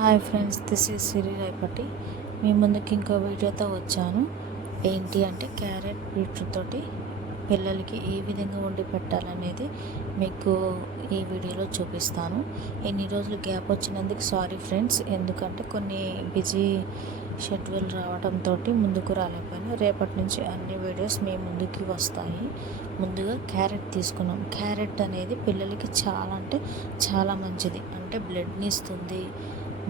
Hi friends, this is సిరి రేపటి మీ ముందుకి ఇంకో వీడియోతో వచ్చాను. ఏంటి అంటే క్యారెట్ బీట్రూట్ తోటి పిల్లలకి ఏ విధంగా వండి పెట్టాలనేది మీకు ఈ వీడియోలో చూపిస్తాను. ఎన్ని రోజులు గ్యాప్ వచ్చినందుకు సారీ ఫ్రెండ్స్, ఎందుకంటే కొన్ని బిజీ షెడ్యూల్ రావడంతో ముందుకు రాలేకపోయాను. రేపటి నుంచి అన్ని వీడియోస్ మీ ముందుకి వస్తాయి. ముందుగా క్యారెట్ తీసుకున్నాం. క్యారెట్ అనేది పిల్లలకి చాలా అంటే చాలా మంచిది, అంటే బ్లడ్ని ఇస్తుంది,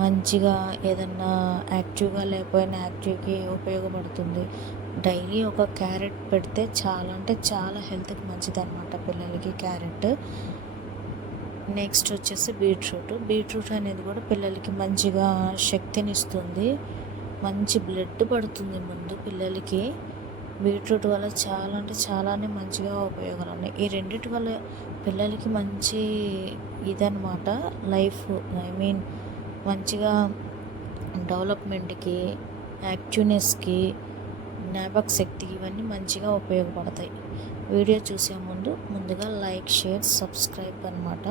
మంచిగా ఏదన్నా యాక్టివ్గా లేకపోయినా యాక్టివ్కి ఉపయోగపడుతుంది. డైలీ ఒక క్యారెట్ పెడితే చాలా అంటే చాలా హెల్త్కి మంచిది అనమాట పిల్లలకి క్యారెట్. నెక్స్ట్ వచ్చేసి బీట్రూట్ అనేది కూడా పిల్లలకి మంచిగా శక్తిని ఇస్తుంది, మంచి బ్లడ్ పడుతుంది ముందు పిల్లలకి. బీట్రూట్ వల్ల చాలా అంటే చాలానే మంచిగా ఉపయోగాలు ఉన్నాయి. ఈ రెండిటి వల్ల పిల్లలకి మంచి ఇదనమాట లైఫ్, మంచిగా డెవలప్మెంట్కి, యాక్టివ్నెస్కి, జ్ఞాపక శక్తికి ఇవన్నీ మంచిగా ఉపయోగపడతాయి. వీడియో చూసే ముందుగా లైక్, షేర్, సబ్స్క్రైబ్ అనమాట.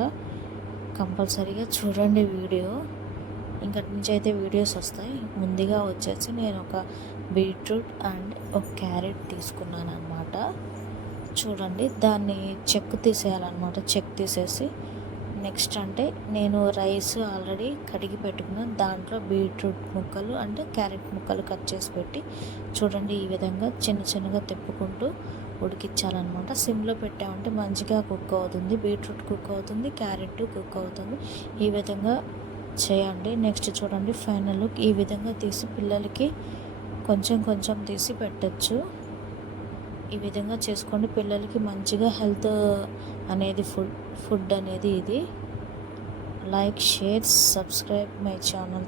కంపల్సరీగా చూడండి వీడియో. ఇంకటి నుంచి అయితే వీడియోస్ వస్తాయి. ముందుగా వచ్చేసి నేను ఒక బీట్రూట్ అండ్ ఒక క్యారెట్ తీసుకున్నాను అనమాట. చూడండి, దాన్ని చెక్ తీసేయాలన్నమాట. చెక్ తీసేసి నెక్స్ట్ అంటే నేను రైస్ ఆల్రెడీ కడిగి పెట్టుకున్నాను. దాంట్లో బీట్రూట్ ముక్కలు అంటే క్యారెట్ ముక్కలు కట్ చేసి పెట్టి చూడండి, ఈ విధంగా చిన్న చిన్నగా తిప్పుకుంటూ ఉడికించాలన్నమాట. సిమ్లో పెట్టామంటే మంచిగా కుక్ అవుతుంది, బీట్రూట్ కుక్ అవుతుంది, క్యారెట్ కుక్ అవుతుంది. ఈ విధంగా చేయండి. నెక్స్ట్ చూడండి, ఫైనల్ లుక్ ఈ విధంగా తీసి పిల్లలకి కొంచెం కొంచెం తీసి పెట్టచ్చు. ఈ విధంగా చేసుకోండి, పిల్లలకి మంచిగా హెల్త్ అనేది ఫుడ్ అనేది ఇది. Like, share, subscribe my channel.